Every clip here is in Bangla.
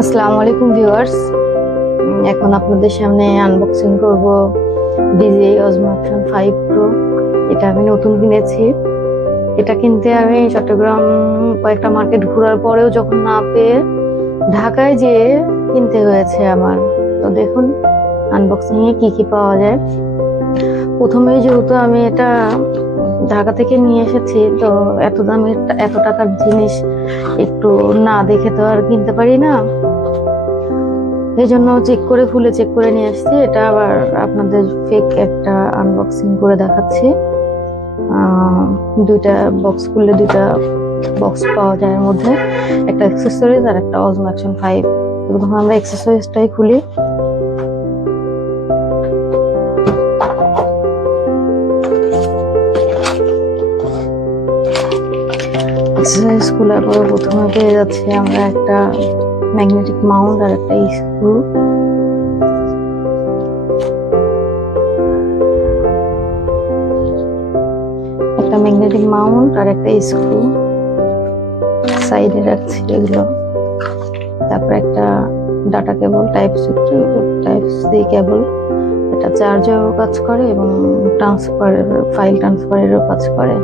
আসসালামু আলাইকুম ভিউয়ার্স। এখন আপনাদের সামনে আনবক্সিং করব ডিজে অজমাকশন ফাইভ প্রো এটা আমি নতুন কিনেছি। এটা কিনতে আমি চট্টগ্রাম কয়েকটা মার্কেট ঘোরার পরেও যখন না পেয়ে ঢাকায় যেয়ে কিনতে হয়েছে আমার। তো দেখুন আনবক্সিং এ কি কি পাওয়া যায়। প্রথমে যেহেতু আমি এটা ঢাকা থেকে নিয়ে এসেছি, তো এত দামের এত টাকার জিনিস একটু না দেখে তো আর কিনতে পারি না। এই জন্য চেক করে খুলে চেক করে নিয়ে আসছি। এটা আবার আপনাদের ফেক একটা আনবক্সিং করে দেখাচ্ছি। দুইটা বক্স খুললে দুইটা বক্স পাওয়া যায় এর মধ্যে। একটা অ্যাক্সেসরিজ আর একটা অজমো অ্যাকশন ফাইভ প্রথমে আমরা অ্যাক্সেসরিজটাই খুলি। এক্সারসাইজ খোলার পর প্রথমে পেয়ে যাচ্ছে আমরা একটা ম্যাগনেটিক মাউন্ট আর একটা স্ক্রু একটা ম্যাগনেটিক মাউন্ট আর একটা স্ক্রু সাইডে রাখছি এগুলো। তারপর একটা data cable type C type C cable এটা চার্জারও কাজ করে এবং ট্রান্সফার ফাইল ট্রান্সফারেরও কাজ করে।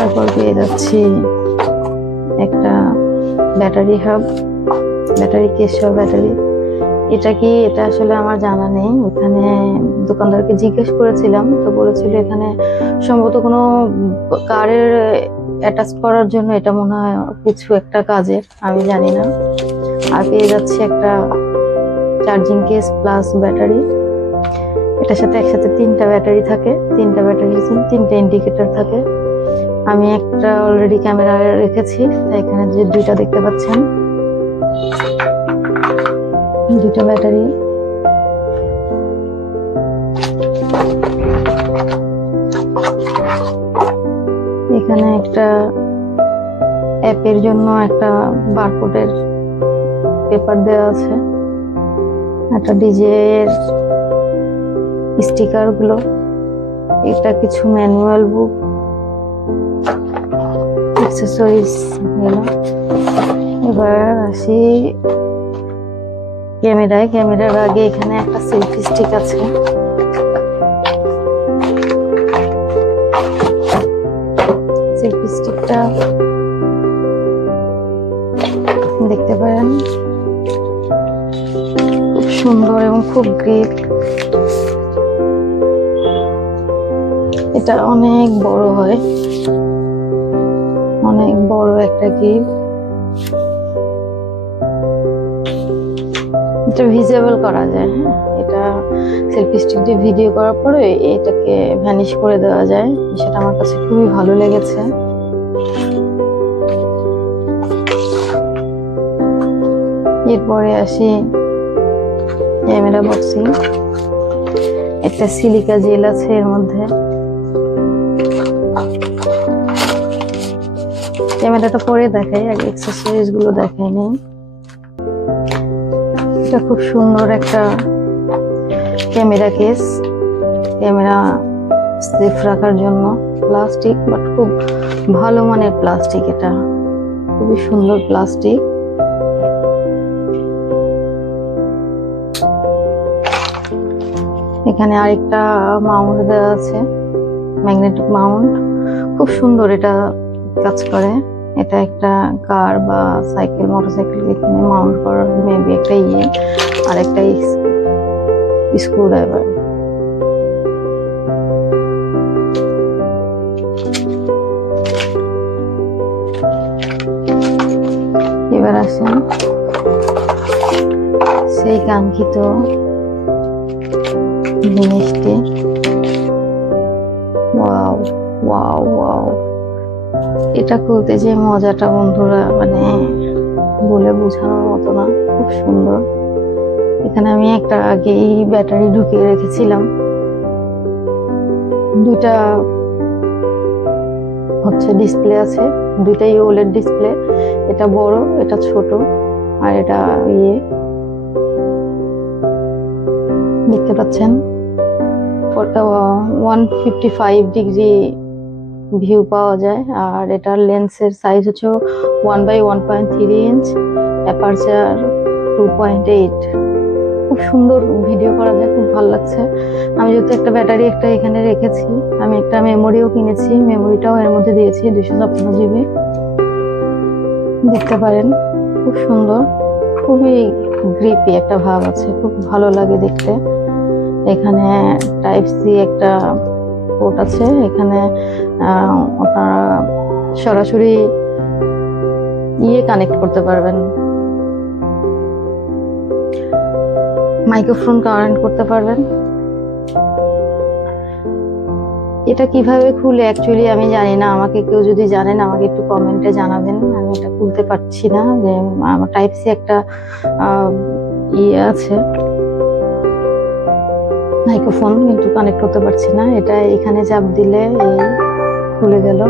তারপর পেয়ে যাচ্ছি একটা ব্যাটারি হাব, ব্যাটারি সহ ব্যাটারি। এটা কি, এটা আসলে আমার জানা নেই। ওখানে দোকানদারকে জিজ্ঞেস করেছিলাম, তো বলেছিল এখানে সম্ভবত কোনো কারের অ্যাটাচ করার জন্য এটা মনে হয় কিছু একটা কাজের আমি জানি না। আর পেয়ে যাচ্ছে একটা চার্জিং কেস প্লাস ব্যাটারি। এটার সাথে একসাথে তিনটা ব্যাটারি থাকে, তিনটা ব্যাটারি, তিনটা ইন্ডিকেটর থাকে। আমি একটা অলরেডি ক্যামেরা রেখেছি এখানে যে দুইটা দেখতে পাচ্ছেন। দুটো ব্যাটারি এখানে একটা অ্যাপের জন্য একটা বারকোডের পেপার দেওয়া আছে, একটা ডিজে এর স্টিকারগুলো এটা কিছু ম্যানুয়াল বুক অ্যাক্সেসরিজ গেল এবার আসি ক্যামেরায়। ক্যামেরার আগে এখানে একটা সেলফি স্টিক আছে। সেলফি স্টিকটা দেখতে পারেন। খুব সুন্দর এবং খুব গ্রেট এটা অনেক বড় হয়। অনেক বড় একটা গিফট এটা ভিজিবল করা যায় হ্যাঁ। এটা সেলফি স্টিক দিয়ে ভিডিও করার পরে এটাকে ভ্যানিশ করে দেওয়া যায়। সেটা আমার কাছে খুবই ভালো লেগেছে। এরপরে আসি ক্যামেরা বক্সিং একটা সিলিকা জেল আছে এর মধ্যে। ক্যামেরাটা পরে দেখাই আগে এক্সেসরিজগুলো দেখাই নেই। এটা খুব সুন্দর একটা ক্যামেরা কেস। ক্যামেরা সেফ রাখার জন্য প্লাস্টিক বাট খুব ভালো মানের প্লাস্টিক এটা। খুবই সুন্দর প্লাস্টিক এখানে আরেকটা মাউন্ট দেওয়া আছে ম্যাগনেটিক মাউন্ট খুব সুন্দর এটা কাজ করে। এটা একটা কার বা সাইকেল, মোটরসাইকেল এখানে মাউন্ট করার মেবি একটা ইয়ে আর একটা স্ক্রু ড্রাইভার এবার আসেন। সেই কাঙ্ক্ষিত জিনিসটি। Wow wow wow. এটা খুলতে যে মজাটা বন্ধুরা মানে বলে বোঝানোর মতো না, খুব সুন্দর। এখানে আমি একটা আগেই ব্যাটারি ঢুকিয়ে রেখেছিলাম। দুইটা হচ্ছে ডিসপ্লে আছে, দুইটাই ওলের ডিসপ্লে, এটা বড়, এটা ছোট, আর এটা ইয়ে। দেখতে পাচ্ছেন? One fifty five degree view পাওয়া যায়। আর এটার লেন্সের সাইজ হচ্ছে one by one point three inch aperture two point eight খুব সুন্দর ভিডিও করা যায়, খুব ভালো লাগছে। আমি যেহেতু একটা ব্যাটারি একটা এখানে রেখেছি, আমি একটা মেমোরিও কিনেছি মেমোরিটাও এর মধ্যে দিয়েছি দুশো ছাপ্পান্ন জিবি দেখতে পারেন, খুব সুন্দর, খুবই গ্রিপি একটা ভাব আছে, খুব ভালো লাগে দেখতে। এখানে টাইপ সি একটা পোর্ট আছে। এখানে আপনারা সরাসরি ইয়ে কানেক্ট করতে পারবেন। মাইক্রোফোন কানেক্ট করতে পারবেন। এটা কীভাবে খুলে? অ্যাকচুয়ালি আমি জানি না। আমাকে কেউ যদি জানেন, আমাকে একটু কমেন্টে জানাবেন। আমি এটা খুলতে পারছি না যে, আমার টাইপ সি একটা ইয়ে আছে। মাইক্রোফোন, কিন্তু কানেক্ট করতে পারছি না। এটা এখানে চাপ দিলে এই খুলে গেল।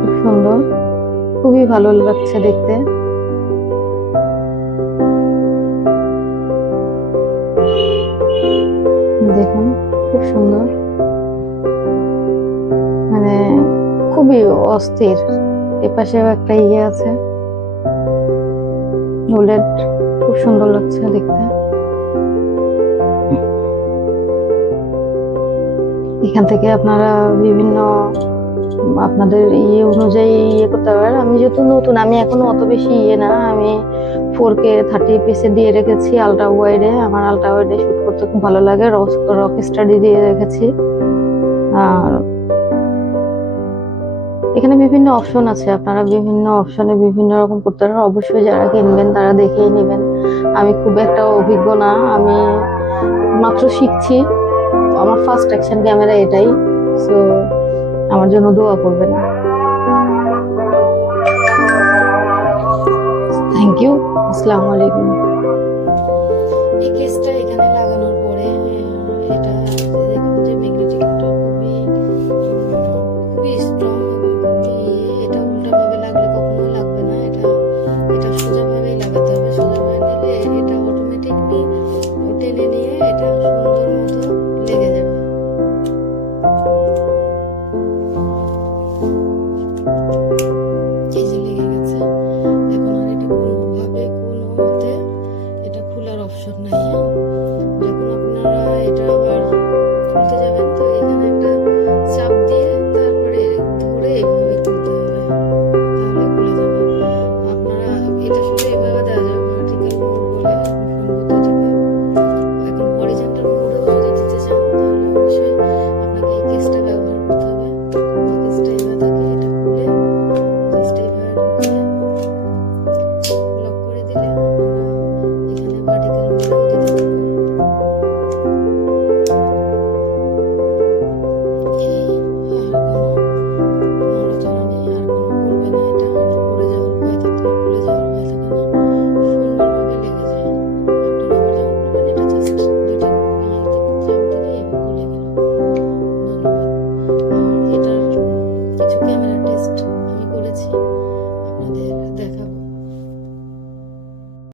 খুব সুন্দর। খুবই ভালো লাগছে দেখতে। দেখুন, খুব সুন্দর। মানে খুবই অস্থির। এপাশেও একটা ইয়ে আছে। বুলেট খুব সুন্দর লাগছে দেখতে। এখান থেকে আপনারা বিভিন্ন, আপনাদের ইয়ে অনুযায়ী ইয়ে করতে পারেন। আমি যেহেতু নতুন, আমি এখনও অত বেশি ইয়ে না। আমি ফোর কে থার্টি পিসে দিয়ে রেখেছি আলট্রা ওয়াইডে আমার আলট্রা ওয়াইডে শ্যুট করতে খুব ভালো লাগে। রক স্টাডি দিয়ে রেখেছি। আর এখানে বিভিন্ন অপশন আছে। আপনারা বিভিন্ন অপশনে বিভিন্ন রকম করতে পারেন। অবশ্যই যারা কিনবেন, তারা দেখেই নেবেন। আমি খুব একটা অভিজ্ঞ না। আমি মাত্র শিখছি। আমার ফার্স্ট অ্যাকশন ক্যামেরা এটাই সো আমার জন্য দোয়া করবেন। থ্যাংক ইউ আসসালামু আলাইকুম।